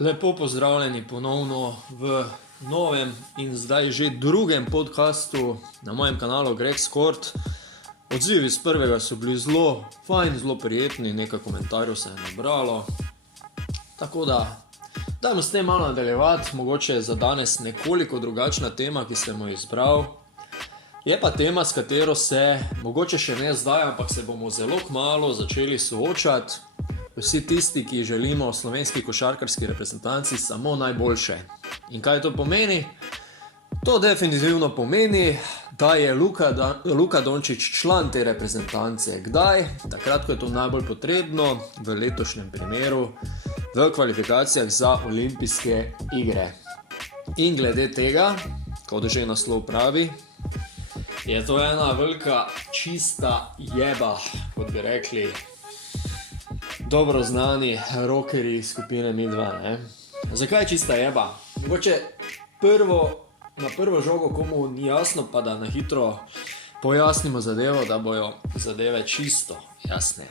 Lepo pozdravljeni ponovno v novem in zdaj že drugem podcastu na mojem kanalu Greg Skort. Odzivi z prvega so bili zelo fajn, zelo prijetni, nekaj komentarjev se je nabralo. Tako da, dajmo s tem malo nadaljevati, mogoče je za danes nekoliko drugačna tema, ki sem jo izbral. Je pa tema, s katero se, mogoče še ne zdaj, ampak se bomo zelo kmalu začeli soočati. Vsi tisti, ki želimo slovenski košarkarski reprezentanci samo najboljše. In kaj to pomeni? To definitivno pomeni, da je Luka Dončić član te reprezentance. Kdaj? Takrat, ko je to najbolj potrebno, v letošnjem primeru, v kvalifikacijah za olimpijske igre. In glede tega, kot že naslov pravi, je to ena velika čista jeba, kot bi rekli dobro znani rockerji skupine Mi2, ne? Zakaj čista jeba? Mogoče na prvo žogo komu ni jasno, pa da na hitro pojasnimo zadevo, da bojo zadeve čisto jasne.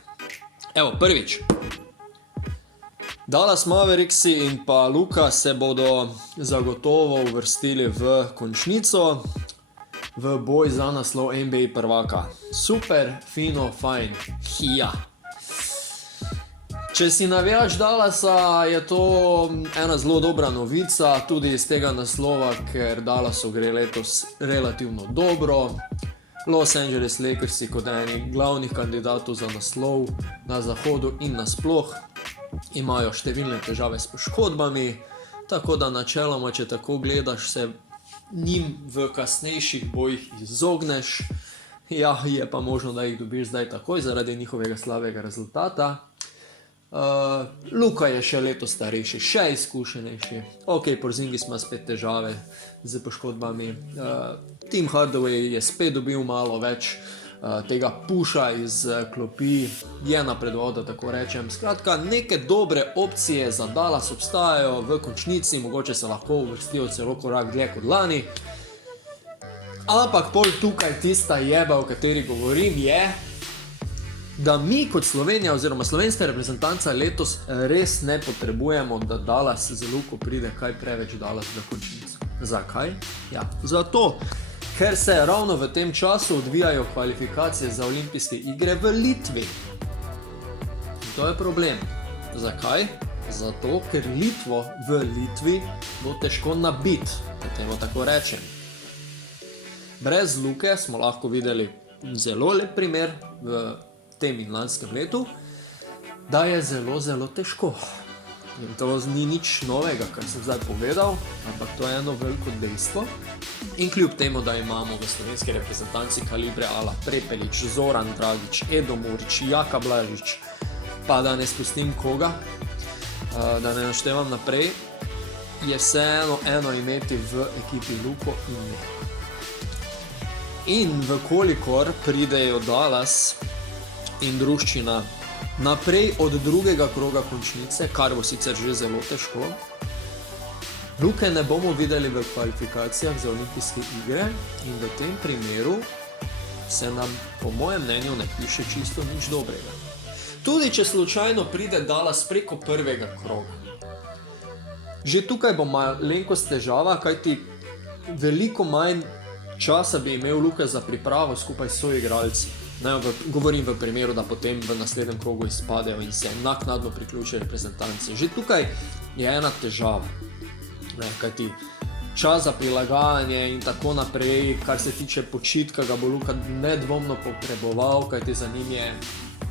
Evo, prvič. Dallas Mavericksi in pa Luka se bodo zagotovo uvrstili v končnico, v boj za naslov NBA prvaka. Super, fino, fajn, hija. Če si navijač Dallasa, je to ena zelo dobra novica, tudi iz tega naslova, ker Dallasu gre letos relativno dobro. Los Angeles Lakersi kot eni glavnih kandidatov za naslov na zahodu in nasploh imajo številne težave s poškodbami, tako da načeloma, če tako gledaš, se njim v kasnejših bojih izogneš. Ja, je pa možno, da jih dobiš zdaj takoj zaradi njihovega slabega rezultata. Luka je še leto starejši, še izkušenejši. Ok, Porzingis ima spet težave z poškodbami. Tim Hardaway je spet dobil malo več tega puša iz klopi, je napredoval, da tako rečem. Skratka, neke dobre opcije za Dallas obstajajo v končnici, mogoče se lahko uvrstijo celo korak dlje kot lani. Ampak pol tukaj tista jeba, o kateri govorim, je, da mi kot Slovenija oziroma slovenska reprezentanca letos res ne potrebujemo, da Dallas z Luko pride kaj preveč Dallas v končnico. Zakaj? Ja, zato, ker se ravno v tem času odvijajo kvalifikacije za olimpijske igre v Litvi. To je problem. Zakaj? Zato, ker Litvo v Litvi bo težko nabiti, da temu tako rečem. Brez Luke smo lahko videli zelo lep primer v tem in lanskem letu, da je zelo, zelo težko. In to ni nič novega, kar sem zdaj povedal, ampak to je eno veliko dejstvo. In kljub temu, da imamo v slovenski reprezentanci kalibre ala Prepelič, Zoran Dragić, Edo Murić, Jaka Blažić, pa da ne spustim koga, da ne naštevam naprej, je vseeno eno imeti v ekipi Luko in ne. In vkolikor pridejo Dallas in druščina naprej od drugega kroga končnice, kar bo sicer že zelo težko, Luke ne bomo videli v kvalifikacijah za olimpijske igre in v tem primeru se nam, po mojem mnenju, ne piše čisto nič dobrega. Tudi če slučajno pride Dallas preko prvega kroga. Že tukaj bo malenkost težava, kajti veliko manj časa bi imel Luka za pripravo skupaj s soigralci. Govorim v primeru, da potem v naslednjem krogu izpadejo in se naknadno priključijo reprezentanci. Že tukaj je ena težava, kajti čas za prilagajanje in tako naprej, kar se tiče počitka, ga bo Luka nedvomno potreboval, kajti za njim je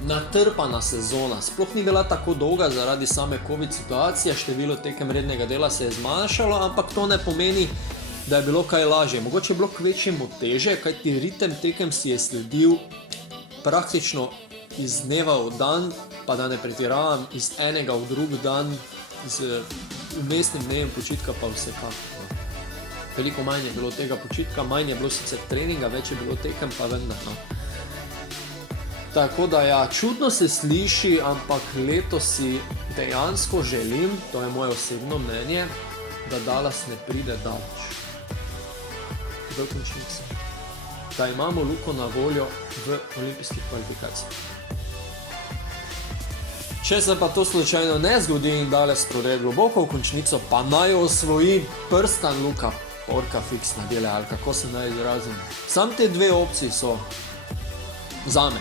natrpana sezona. Sploh ni bila tako dolga zaradi same COVID situacije, število tekem rednega dela se je zmanjšalo, ampak to ne pomeni, da je bilo kaj lažje. Mogoče je bilo kvečjemu teže, kajti ritem tekem si je sledil praktično iz dneva v dan, pa da ne pretiravam, iz enega v drug dan, z vmesnim dnevom počitka pa vsekakor. Veliko manj je bilo tega počitka, manj je bilo sicer treninga, več je bilo tekem, pa vendar. Tako da ja, čudno se sliši, ampak letos si dejansko želim, to je moje osebno mnenje, da Dallas ne pride daleč v končnici. Da imamo Luko na voljo v olimpijskih kvalifikacijah. Če se pa to slučajno ne zgodi in Dallas prode globoko v končnico, pa naj osvoji prstan Luka, porka fiksna dele, ali kako se naj izrazim. Sam te dve opciji so zame.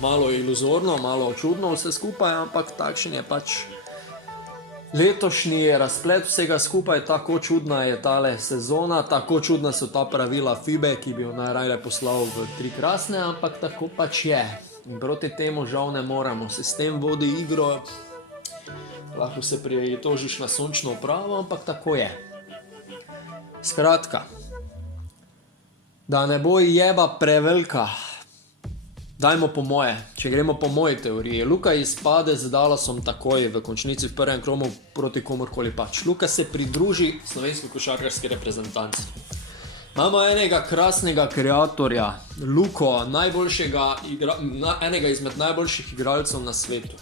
Malo iluzorno, malo čudno vse skupaj, ampak takšen je pač letošnji razplet vsega skupaj, tako čudna je tale sezona, tako čudna so ta pravila FIBE, ki bi jo najraje poslal v tri krasne, ampak tako pač je. In proti temu žal ne moremo. Sistem vodi igro, lahko se pritožiš na sončno upravo, ampak tako je. Skratka, da ne bo jeba prevelika, dajmo po moje, če gremo po moji teoriji. Luka izpade z Dallasom takoj v končnici v prvem krogu proti komorkoli pač. Luka se pridruži slovenski košarkarski reprezentanci. Imamo enega krasnega kreatorja, Luko, enega izmed najboljših igralcev na svetu.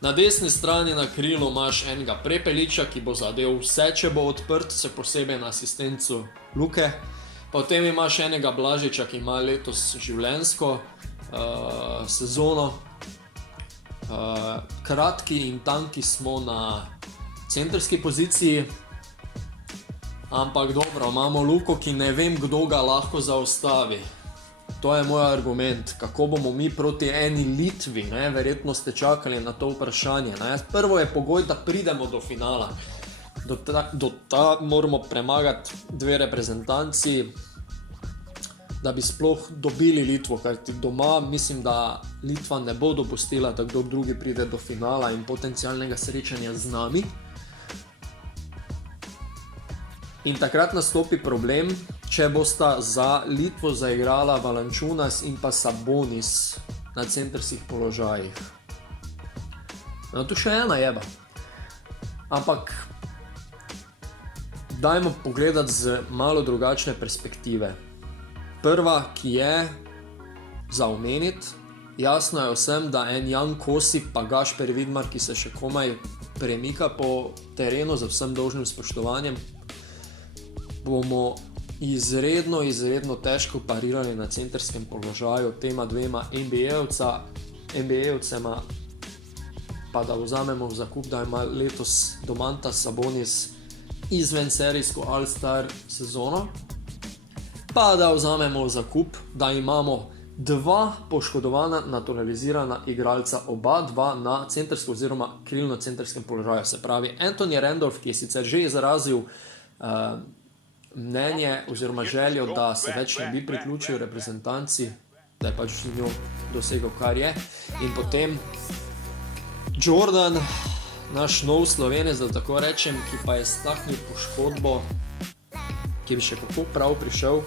Na desni strani na krilu imaš enega Prepeliča, ki bo zadev vse, če bo odprt, se posebej na asistencu Luke. Potem imaš enega Blažiča, ki ima letos življenjsko sezono. Kratki in tanki smo na centrski poziciji. Ampak dobro, imamo Luko, ki ne vem, kdo ga lahko zaustavi. To je moj argument, kako bomo mi proti eni Litvi, ne? Verjetno ste čakali na to vprašanje. Ne? Prvo je pogoj, da pridemo do finala. Do ta moramo premagati dve reprezentanci, da bi sploh dobili Litvo, kajti doma mislim, da Litva ne bo dopustila, da kdo drugi pride do finala in potencialnega srečanja z nami. In takrat nastopi problem, če bosta za Litvo zaigrala Valančunas in pa Sabonis na centrskih položajih. No, tu še ena jeba. Ampak dajmo pogledati z malo drugačne perspektive. Prva, ki je za omeniti, jasno je vsem, da en Jan Kosip pa Gašper Vidmar, ki se še komaj premika po terenu z vsem dolžnim spoštovanjem, bomo izredno težko parirali na centrskem položaju tema dvema NBA-evcema, pa da vzamemo v zakup, da ima letos Domantas Sabonis izven serijsko All-Star sezono, pa da vzamemo v zakup, da imamo dva poškodovana naturalizirana igralca, oba dva na centrskem oziroma krilno-centrskem položaju. Se pravi, Anthony Randolph, ki je sicer že izrazil mnenje oziroma željo, da se več ne bi priključil reprezentanci, da je pač z njo dosegel, kar je. In potem Jordan, naš nov Slovenec, da tako rečem, ki pa je staknil poškodbo, ki bi še kako prav prišel,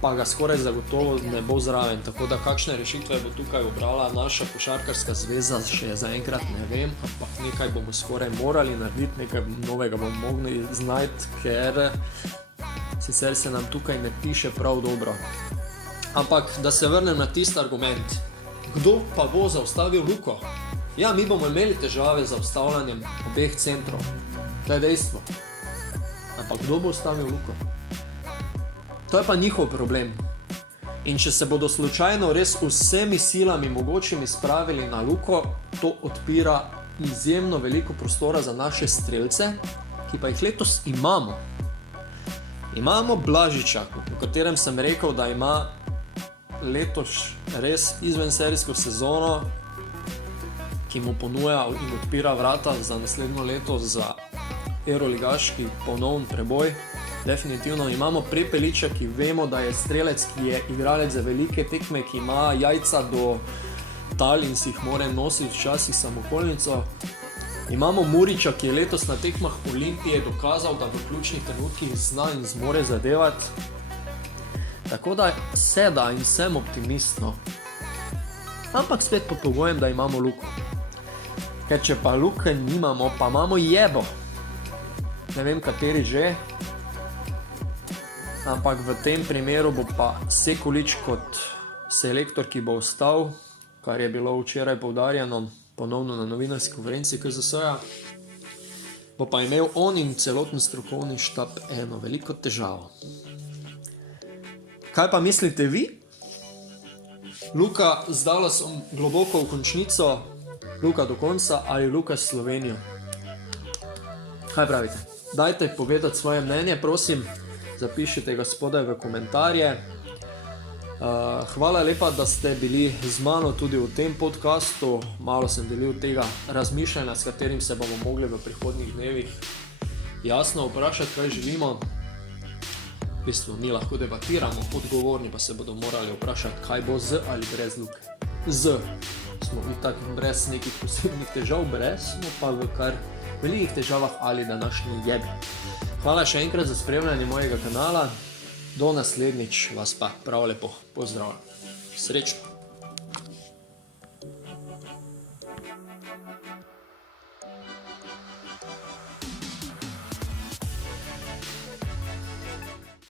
pa ga skoraj zagotovo ne bo zraven. Tako da kakšne rešitve bo tukaj obrala naša košarkarska zveza, še zaenkrat ne vem, ampak nekaj bomo skoraj morali narediti, nekaj novega bomo mogli znajti, ker sicer se nam tukaj ne piše prav dobro. Ampak da se vrnem na tisti argument, kdo pa bo zaustavil Luko? Ja, mi bomo imeli težave z zaustavljanjem obeh centrov, to je dejstvo. Ampak kdo bo ustavil Luko? To je pa njihov problem. In če se bodo slučajno res vsemi silami mogočimi spravili na Luko, to odpira izjemno veliko prostora za naše strelce, ki pa jih letos imamo. Imamo Blažiča, o katerem sem rekel, da ima letos res izvenserijsko sezono, ki mu ponuja in odpira vrata za naslednjo leto za euroligaški ponovni preboj. Definitivno imamo Prepeliča, ki vemo, da je strelec, ki je igralec za velike tekme, ki ima jajca do tal in si jih mora nositi včasih samokolnico. Imamo Muriča, ki je letos na tekmah Olimpije dokazal, da v ključnih trenutkih zna in zmore zadevati. Tako da se da in sem optimist, no. Ampak spet pod pogojem, da imamo Luko. Ker če pa Luke nimamo, pa imamo jebo. Ne vem, kateri že. Ampak v tem primeru bo pa Sekulič kot selektor, ki bo ostal, kar je bilo včeraj poudarjeno ponovno na novinarski konferenci KZS-ja, bo pa imel on in celoten strokovni štab eno veliko težavo. Kaj pa mislite vi? Luka z Dallasom globoko v končnico, Luka do konca ali Luka s Slovenijo. Kaj pravite? Dajte povedati svoje mnenje, prosim, zapišite ga spodaj v komentarje. Hvala lepa, da ste bili z mano tudi v tem podcastu. Malo sem delil tega razmišljanja, s katerim se bomo mogli v prihodnjih dnevih jasno vprašati, kaj želimo. V bistvu mi lahko debatiramo, odgovorni pa se bodo morali vprašati, kaj bo z ali brez Luke. Z smo itak brez nekih posebnih težav, brez smo pa v kar velikih težavah ali današnji jebi. Hvala še enkrat za spremljanje mojega kanala. Do naslednjič vas pa prav lepo pozdravljam. Srečno!